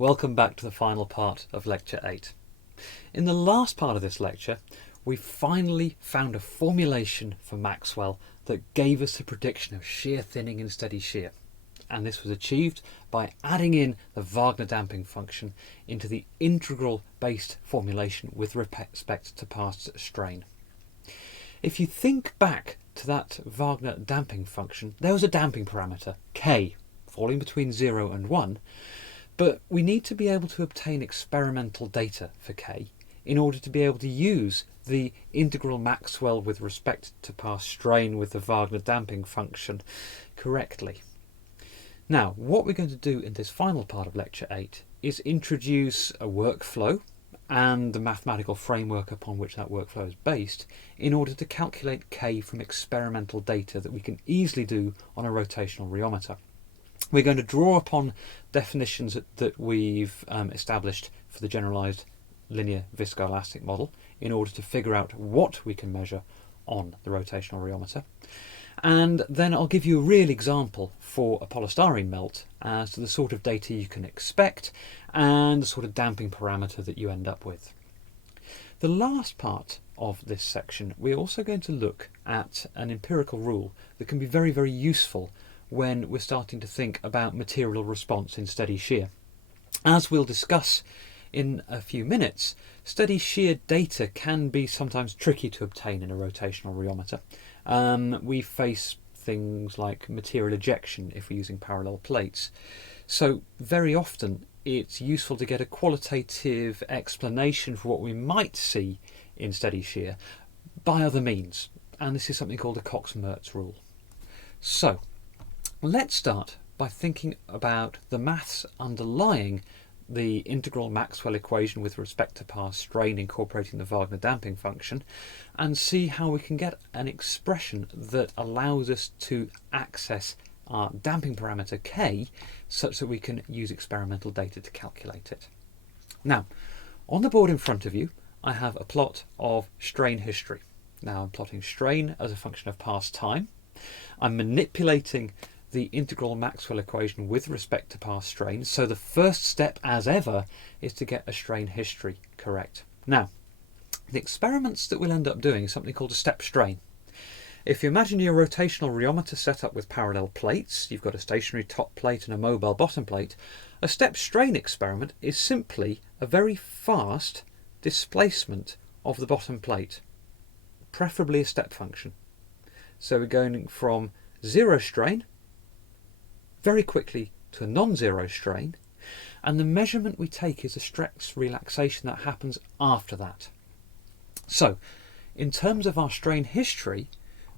Welcome back to the final part of Lecture 8. In the last part of this lecture, we finally found a formulation for Maxwell that gave us a prediction of shear thinning in steady shear. And this was achieved by adding in the Wagner damping function into the integral-based formulation with respect to past strain. If you think back to that Wagner damping function, there was a damping parameter, k, falling between 0 and 1, but we need to be able to obtain experimental data for k in order to be able to use the integral Maxwell with respect to past strain with the Wagner damping function correctly. Now, what we're going to do in this final part of Lecture 8 is introduce a workflow and the mathematical framework upon which that workflow is based in order to calculate k from experimental data that we can easily do on a rotational rheometer. We're going to draw upon definitions that we've established for the generalised linear viscoelastic model in order to figure out what we can measure on the rotational rheometer. And then I'll give you a real example for a polystyrene melt as to the sort of data you can expect and the sort of damping parameter that you end up with. The last part of this section, we're also going to look at an empirical rule that can be very, very useful when we're starting to think about material response in steady shear. As we'll discuss in a few minutes, steady shear data can be sometimes tricky to obtain in a rotational rheometer. We face things like material ejection if we're using parallel plates. So very often it's useful to get a qualitative explanation for what we might see in steady shear by other means. And this is something called the Cox Max Rule. So let's start by thinking about the maths underlying the integral Maxwell equation with respect to past strain incorporating the Wagner damping function and see how we can get an expression that allows us to access our damping parameter k such that we can use experimental data to calculate it. Now, on the board in front of you, I have a plot of strain history. Now I'm plotting strain as a function of past time. I'm manipulating the integral Maxwell equation with respect to past strain. So the first step, as ever, is to get a strain history correct. Now, the experiments that we'll end up doing is something called a step strain. If you imagine your rotational rheometer set up with parallel plates, you've got a stationary top plate and a mobile bottom plate, a step strain experiment is simply a very fast displacement of the bottom plate, preferably a step function. So we're going from zero strain very quickly to a non-zero strain, and the measurement we take is a stress relaxation that happens after that. So in terms of our strain history,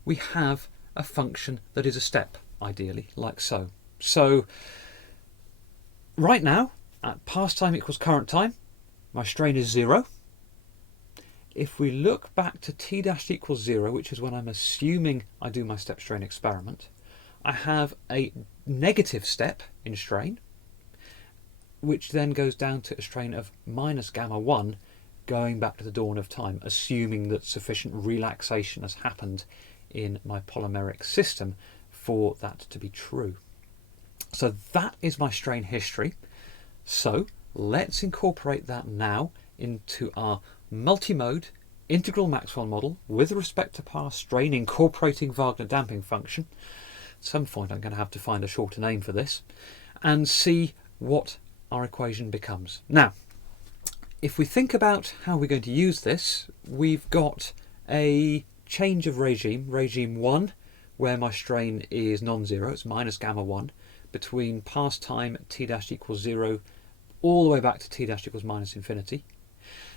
we have a function that is a step, ideally, like so. So right now, at past time equals current time, my strain is 0. If we look back to t dash equals 0, which is when I'm assuming I do my step strain experiment, I have a negative step in strain, which then goes down to a strain of minus gamma 1 going back to the dawn of time, assuming that sufficient relaxation has happened in my polymeric system for that to be true. So that is my strain history. So let's incorporate that now into our multi-mode integral Maxwell model with respect to past strain incorporating Wagner damping function. At some point I'm going to have to find a shorter name for this and see what our equation becomes. Now, if we think about how we're going to use this, we've got a change of regime, regime 1, where my strain is non-zero, it's minus gamma 1, between past time t dash equals 0 all the way back to t dash equals minus infinity.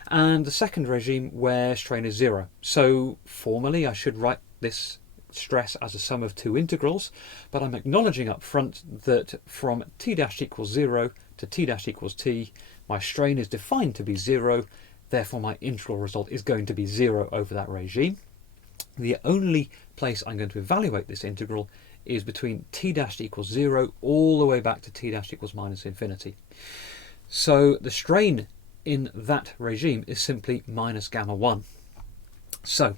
And the second regime where strain is 0. So formally I should write this stress as a sum of two integrals, but I'm acknowledging up front that from t dash equals 0 to t dash equals t, my strain is defined to be 0, therefore my integral result is going to be 0 over that regime. The only place I'm going to evaluate this integral is between t dash equals 0 all the way back to t dash equals minus infinity. So the strain in that regime is simply minus gamma 1. So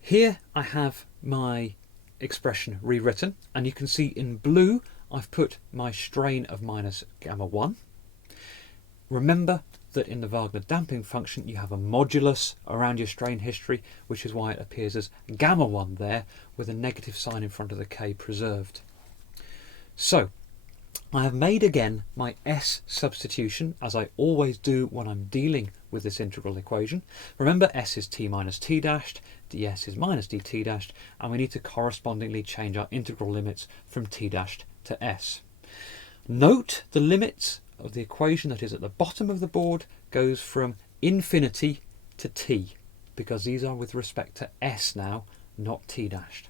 here I have my expression rewritten, and you can see in blue I've put my strain of minus gamma 1. Remember that in the Wagner damping function you have a modulus around your strain history, which is why it appears as gamma 1 there with a negative sign in front of the k preserved. So I have made again my S substitution, as I always do when I'm dealing with this integral equation. Remember, S is t minus t dashed, ds is minus dt dashed, and we need to correspondingly change our integral limits from t dashed to S. Note the limits of the equation that is at the bottom of the board goes from infinity to t, because these are with respect to S now, not t dashed.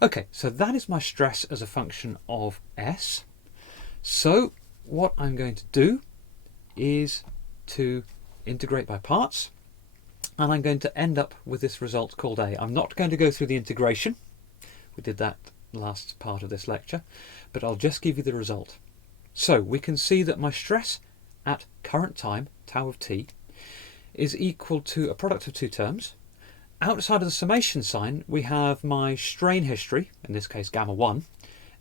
Okay, so that is my stress as a function of S. So what I'm going to do is to integrate by parts, and I'm going to end up with this result called A. I'm not going to go through the integration. We did that last part of this lecture, but I'll just give you the result. So we can see that my stress at current time, tau of t, is equal to a product of two terms. Outside of the summation sign, we have my strain history, in this case gamma 1,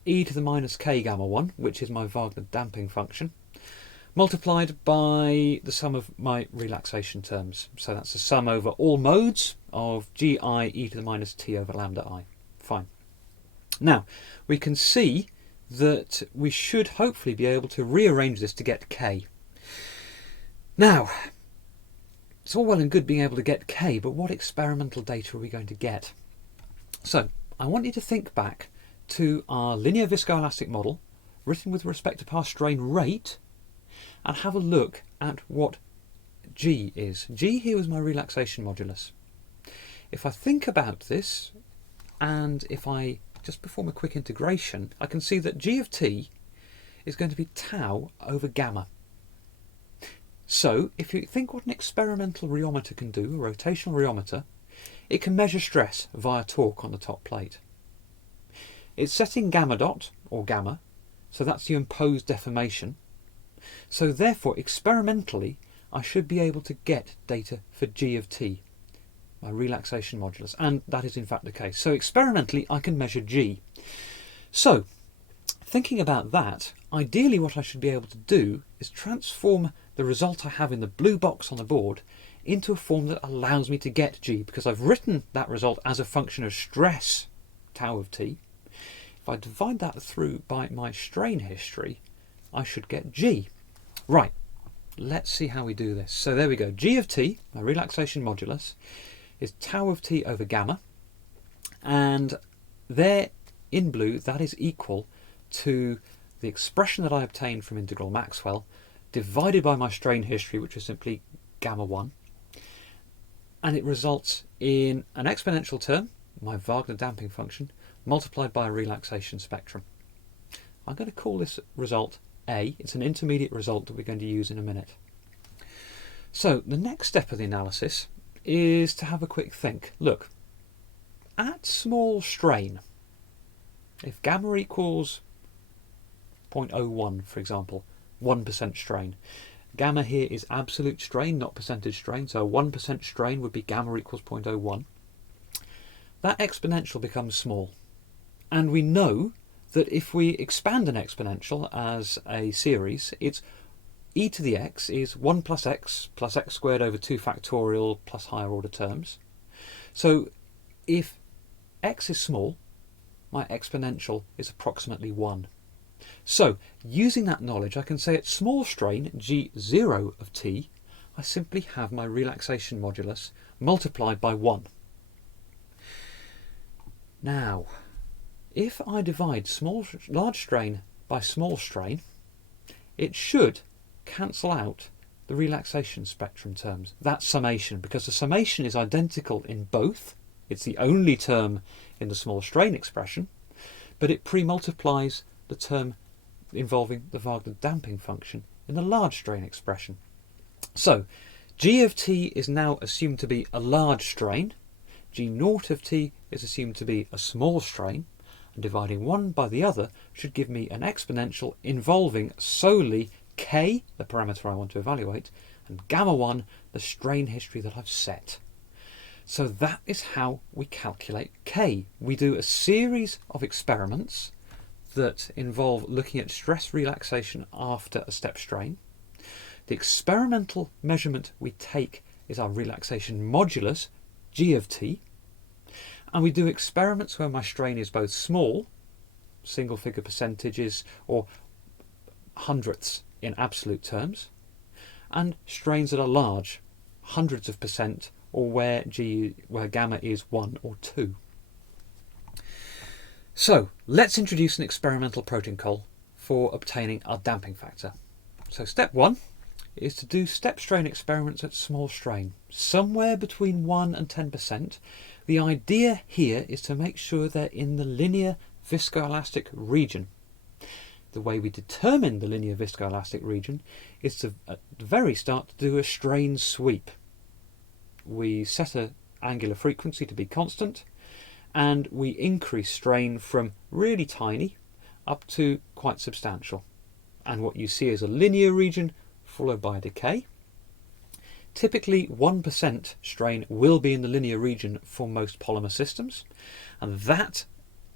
e to the minus k gamma 1, which is my Wagner damping function, multiplied by the sum of my relaxation terms. So that's the sum over all modes of gi e to the minus t over lambda I. Fine. Now, we can see that we should hopefully be able to rearrange this to get k. Now, it's all well and good being able to get k, but what experimental data are we going to get? So, I want you to think back to our linear viscoelastic model, written with respect to past strain rate, and have a look at what G is. G here was my relaxation modulus. If I think about this, and if I just perform a quick integration, I can see that G of t is going to be tau over gamma. So, if you think what an experimental rheometer can do, a rotational rheometer, it can measure stress via torque on the top plate. It's setting gamma dot, or gamma, so that's the imposed deformation. So therefore, experimentally, I should be able to get data for G of t, my relaxation modulus, and that is in fact the case. So experimentally, I can measure G. So, thinking about that, ideally what I should be able to do is transform the result I have in the blue box on the board into a form that allows me to get G, because I've written that result as a function of stress, tau of t. If I divide that through by my strain history, I should get G. Right, let's see how we do this. So there we go. G of t, my relaxation modulus, is tau of t over gamma, and there in blue that is equal to the expression that I obtained from integral Maxwell divided by my strain history, which is simply gamma 1, and it results in an exponential term, my Wagner damping function, multiplied by a relaxation spectrum. I'm going to call this result A. It's an intermediate result that we're going to use in a minute. So the next step of the analysis is to have a quick think. Look, at small strain, if gamma equals 0.01, for example, 1% strain. Gamma here is absolute strain, not percentage strain, so 1% strain would be gamma equals 0.01. That exponential becomes small. And we know that if we expand an exponential as a series, it's e to the x is 1 plus x squared over 2 factorial plus higher order terms. So if x is small, my exponential is approximately 1. So, using that knowledge, I can say at small strain, G0 of t, I simply have my relaxation modulus multiplied by 1. Now, if I divide large strain by small strain, it should cancel out the relaxation spectrum terms, that summation, because the summation is identical in both. It's the only term in the small strain expression, but it pre-multiplies the term involving the Wagner damping function in the large strain expression. So G of t is now assumed to be a large strain, G naught of t is assumed to be a small strain, and dividing one by the other should give me an exponential involving solely k, the parameter I want to evaluate, and gamma 1, the strain history that I've set. So that is how we calculate k. We do a series of experiments that involve looking at stress relaxation after a step strain. The experimental measurement we take is our relaxation modulus, G of t, and we do experiments where my strain is both small, single figure percentages or hundredths in absolute terms, and strains that are large, hundreds of percent, or where gamma is 1 or 2. So let's introduce an experimental protocol for obtaining our damping factor. So step 1 is to do step strain experiments at small strain, somewhere between 1 and 10%. The idea here is to make sure they're in the linear viscoelastic region. The way we determine the linear viscoelastic region is to, at the very start, to do a strain sweep. We set an angular frequency to be constant, and we increase strain from really tiny up to quite substantial. And what you see is a linear region followed by a decay. Typically 1% strain will be in the linear region for most polymer systems, and that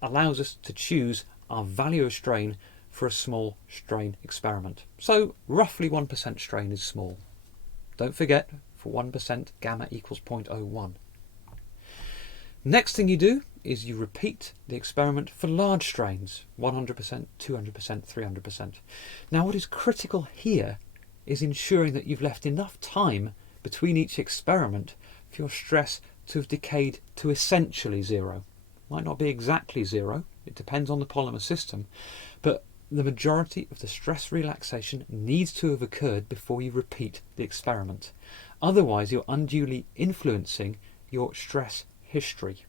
allows us to choose our value of strain for a small strain experiment. So roughly 1% strain is small. Don't forget, for 1% gamma equals 0.01. Next thing you do is you repeat the experiment for large strains, 100%, 200%, 300%. Now what is critical here is ensuring that you've left enough time between each experiment for your stress to have decayed to essentially zero. Might not be exactly zero, it depends on the polymer system, but the majority of the stress relaxation needs to have occurred before you repeat the experiment. Otherwise you're unduly influencing your stress history.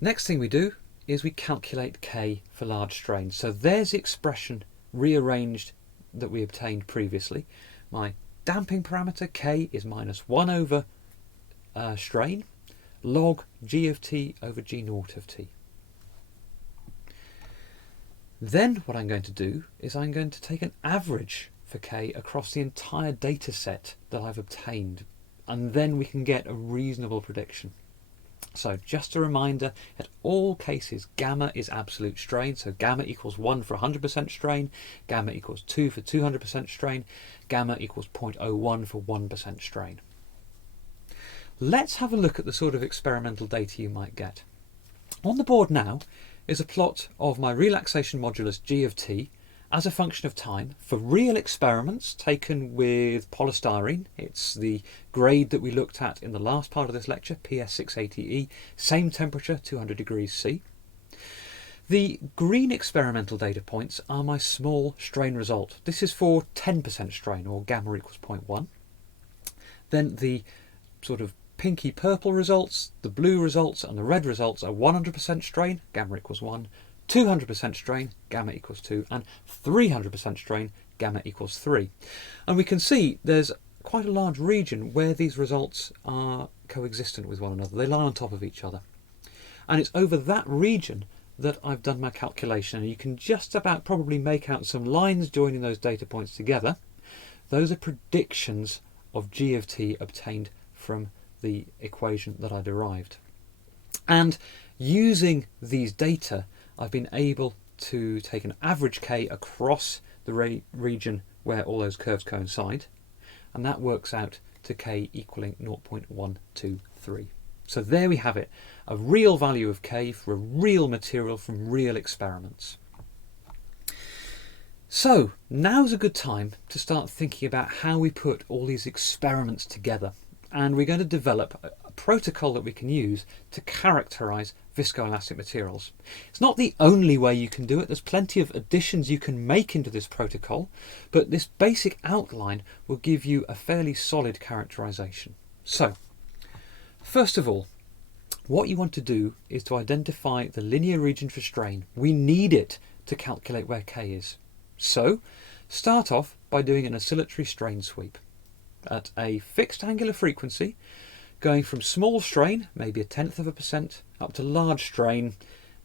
Next thing we do is we calculate K for large strains. So there's the expression rearranged that we obtained previously. My damping parameter K is minus 1 over strain log G of t over G naught of t. Then what I'm going to do is I'm going to take an average for K across the entire data set that I've obtained, and then we can get a reasonable prediction. So just a reminder, at all cases gamma is absolute strain, so gamma equals 1 for 100% strain, gamma equals 2 for 200% strain, gamma equals 0.01 for 1% strain. Let's have a look at the sort of experimental data you might get. On the board now is a plot of my relaxation modulus G of t as a function of time for real experiments taken with polystyrene. It's the grade that we looked at in the last part of this lecture, PS680E, same temperature, 200 degrees C. The green experimental data points are my small strain result. This is for 10% strain, or gamma equals 0.1. Then the sort of pinky purple results, the blue results and the red results are 100% strain, gamma equals 1, 200% strain, gamma equals 2, and 300% strain, gamma equals 3. And we can see there's quite a large region where these results are coexistent with one another. They lie on top of each other. And it's over that region that I've done my calculation. And you can just about probably make out some lines joining those data points together. Those are predictions of G of t obtained from the equation that I derived. And using these data, I've been able to take an average K across the region where all those curves coincide, and that works out to K equaling 0.123. So there we have it, a real value of K for a real material from real experiments. So now's a good time to start thinking about how we put all these experiments together, and we're going to develop a protocol that we can use to characterize viscoelastic materials. It's not the only way you can do it. There's plenty of additions you can make into this protocol, but this basic outline will give you a fairly solid characterization. So, first of all, what you want to do is to identify the linear region for strain. We need it to calculate where K is. So, start off by doing an oscillatory strain sweep at a fixed angular frequency, going from small strain, maybe 0.1%, up to large strain,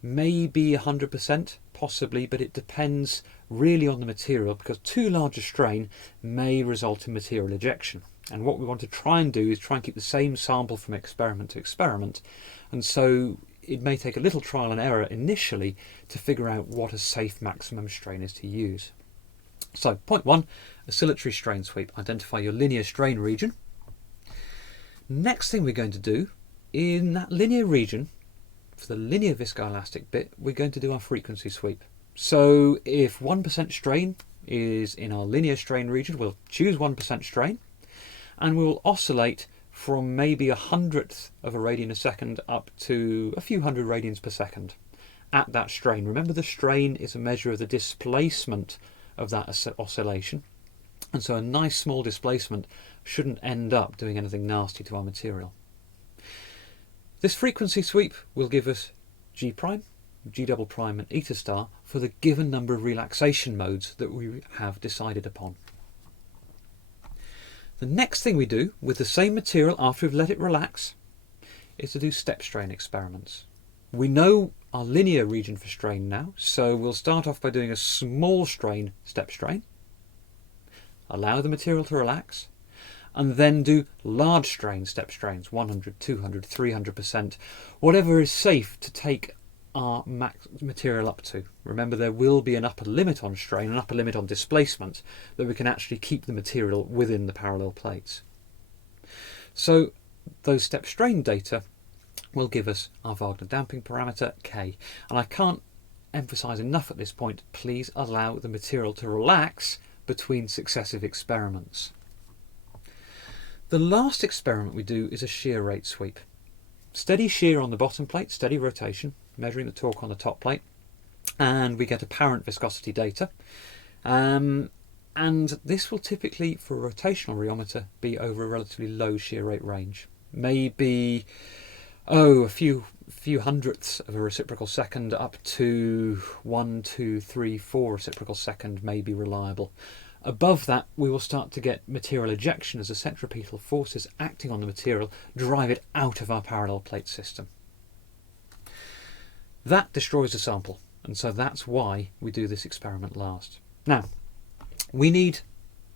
maybe 100%, possibly, but it depends really on the material, because too large a strain may result in material ejection. And what we want to try and do is try and keep the same sample from experiment to experiment, and so it may take a little trial and error initially to figure out what a safe maximum strain is to use. So point 1, oscillatory strain sweep. Identify your linear strain region. Next thing we're going to do, in that linear region, for the linear viscoelastic bit, we're going to do our frequency sweep. So if 1% strain is in our linear strain region, we'll choose 1% strain, and we'll oscillate from maybe 1/100th of a radian a second up to a few hundred radians per second at that strain. Remember, the strain is a measure of the displacement of that oscillation, and so a nice small displacement shouldn't end up doing anything nasty to our material. This frequency sweep will give us G prime, G double prime and eta star for the given number of relaxation modes that we have decided upon. The next thing we do with the same material after we've let it relax is to do step strain experiments. We know our linear region for strain now, so we'll start off by doing a small strain step strain, allow the material to relax, and then do large strain step strains, 100, 200, 300%, whatever is safe to take our material up to. Remember, there will be an upper limit on strain, an upper limit on displacement, that we can actually keep the material within the parallel plates. So those step strain data will give us our Wagner damping parameter K. And I can't emphasize enough at this point, please allow the material to relax between successive experiments. The last experiment we do is a shear rate sweep. Steady shear on the bottom plate, steady rotation, measuring the torque on the top plate, and we get apparent viscosity data. And this will typically, for a rotational rheometer, be over a relatively low shear rate range. Maybe, a few hundredths of a reciprocal second up to 1, 2, 3, 4 reciprocal second may be reliable. Above that, we will start to get material ejection as the centripetal forces acting on the material drive it out of our parallel plate system. That destroys the sample, and so that's why we do this experiment last. Now, we need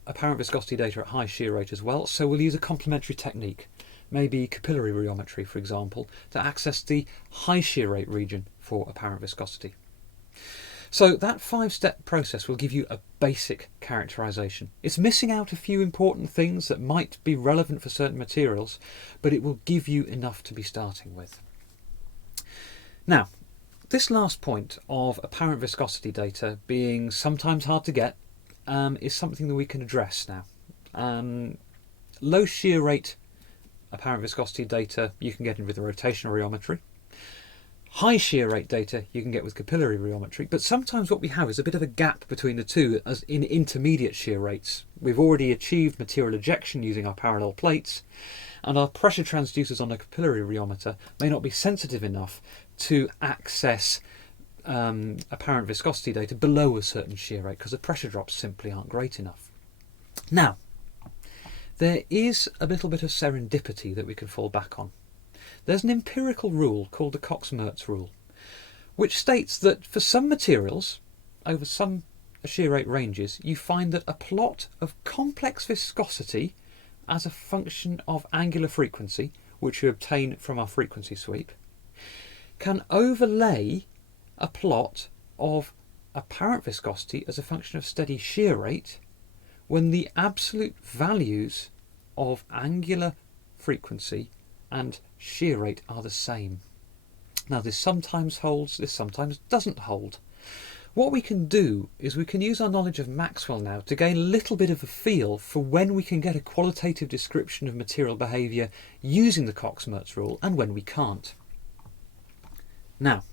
apparent viscosity data at high shear rate as well, so we'll use a complementary technique, maybe capillary rheometry, for example, to access the high shear rate region for apparent viscosity. So that 5-step process will give you a basic characterization. It's missing out a few important things that might be relevant for certain materials, but it will give you enough to be starting with. Now, this last point of apparent viscosity data being sometimes hard to get is something that we can address now. Low shear rate apparent viscosity data you can get in with the rotational rheometry. High shear rate data you can get with capillary rheometry, but sometimes what we have is a bit of a gap between the two, as in intermediate shear rates. We've already achieved material ejection using our parallel plates, and our pressure transducers on a capillary rheometer may not be sensitive enough to access apparent viscosity data below a certain shear rate, because the pressure drops simply aren't great enough. Now, there is a little bit of serendipity that we can fall back on. There's an empirical rule called the Cox Max Rule, which states that for some materials, over some shear rate ranges, you find that a plot of complex viscosity as a function of angular frequency, which you obtain from our frequency sweep, can overlay a plot of apparent viscosity as a function of steady shear rate when the absolute values of angular frequency and shear rate are the same. Now, this sometimes holds, this sometimes doesn't hold. What we can do is we can use our knowledge of Maxwell now to gain a little bit of a feel for when we can get a qualitative description of material behaviour using the Cox Max Rule and when we can't. Now,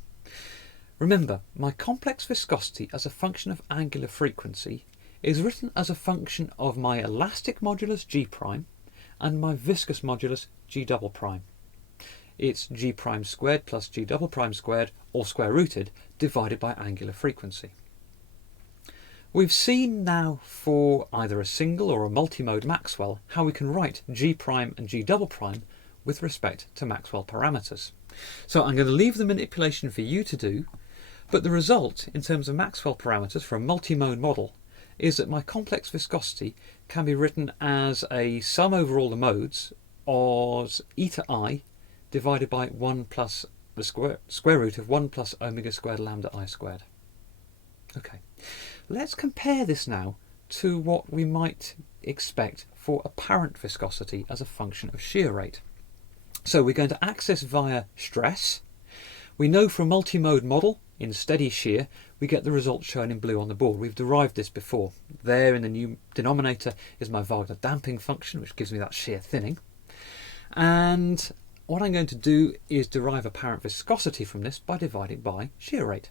remember, my complex viscosity as a function of angular frequency is written as a function of my elastic modulus G prime and my viscous modulus G double prime. It's G prime squared plus G double prime squared, or square rooted, divided by angular frequency. We've seen now for either a single or a multi-mode Maxwell how we can write G prime and G double prime with respect to Maxwell parameters. So I'm going to leave the manipulation for you to do, but the result in terms of Maxwell parameters for a multi-mode model is that my complex viscosity can be written as a sum over all the modes of eta I divided by 1 plus the square root of 1 plus omega squared lambda I squared. Okay, let's compare this now to what we might expect for apparent viscosity as a function of shear rate. So we're going to access via stress. We know from a multi-mode model in steady shear we get the result shown in blue on the board. We've derived this before. There in the new denominator is my Wagner damping function, which gives me that shear thinning. And what I'm going to do is derive apparent viscosity from this by dividing by shear rate.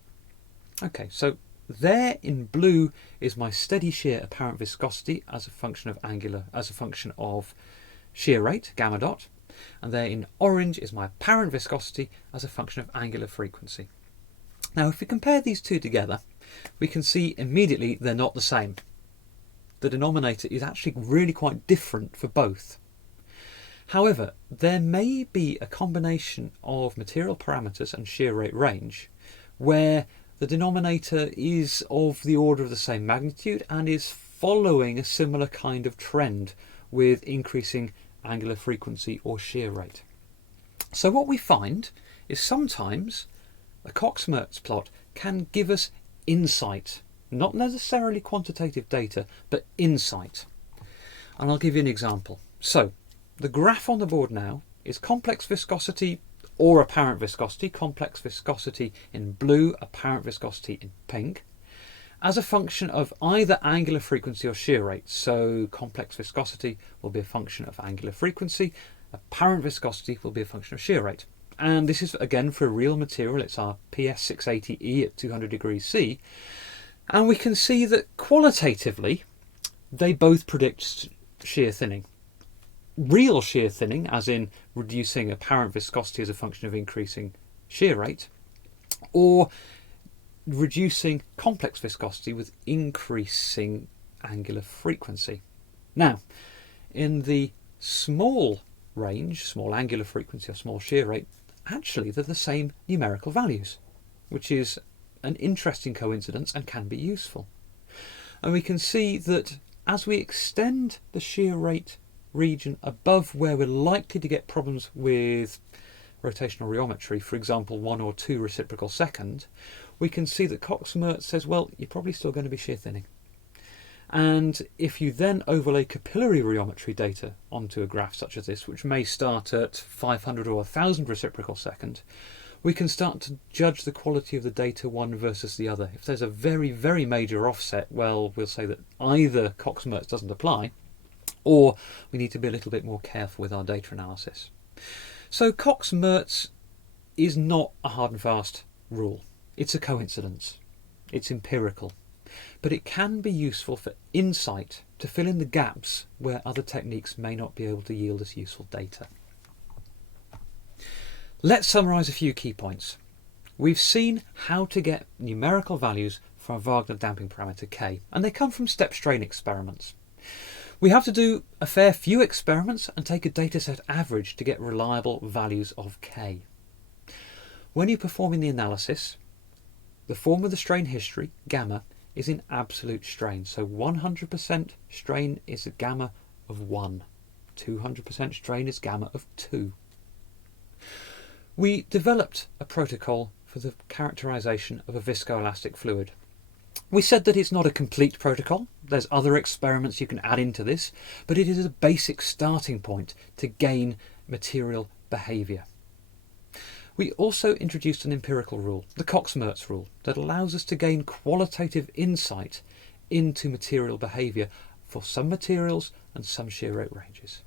Okay, so there in blue is my steady shear apparent viscosity as a function of shear rate, gamma dot, and there in orange is my apparent viscosity as a function of angular frequency. Now if we compare these two together, we can see immediately they're not the same. The denominator is actually really quite different for both. However, there may be a combination of material parameters and shear rate range where the denominator is of the order of the same magnitude and is following a similar kind of trend with increasing angular frequency or shear rate. So what we find is sometimes a Cox Max plot can give us insight, not necessarily quantitative data, but insight. And I'll give you an example. So the graph on the board now is complex viscosity or apparent viscosity, complex viscosity in blue, apparent viscosity in pink, as a function of either angular frequency or shear rate. So complex viscosity will be a function of angular frequency, apparent viscosity will be a function of shear rate. And this is again for a real material, it's our PS680E at 200 degrees C. And we can see that qualitatively they both predict shear thinning. Real shear thinning, as in reducing apparent viscosity as a function of increasing shear rate, or reducing complex viscosity with increasing angular frequency. Now, in the small range, small angular frequency or small shear rate, actually they're the same numerical values, which is an interesting coincidence and can be useful. And we can see that as we extend the shear rate region above where we're likely to get problems with rotational rheometry, for example 1 or 2 reciprocal second, we can see that Cox Max says, well, you're probably still going to be shear thinning. And if you then overlay capillary rheometry data onto a graph such as this, which may start at 500 or 1000 reciprocal second, we can start to judge the quality of the data one versus the other. If there's a very, very major offset, well, we'll say that either Cox Max doesn't apply, or we need to be a little bit more careful with our data analysis. So Cox Max is not a hard and fast rule. It's a coincidence. It's empirical. But it can be useful for insight to fill in the gaps where other techniques may not be able to yield us useful data. Let's summarise a few key points. We've seen how to get numerical values for our Wagner damping parameter K, and they come from step strain experiments. We have to do a fair few experiments and take a dataset average to get reliable values of K. When you're performing the analysis, the form of the strain history, gamma, is in absolute strain. So 100% strain is a gamma of 1. 200% strain is gamma of 2. We developed a protocol for the characterization of a viscoelastic fluid. We said that it's not a complete protocol. There's other experiments you can add into this, but it is a basic starting point to gain material behaviour. We also introduced an empirical rule, the Cox Max rule, that allows us to gain qualitative insight into material behaviour for some materials and some shear rate ranges.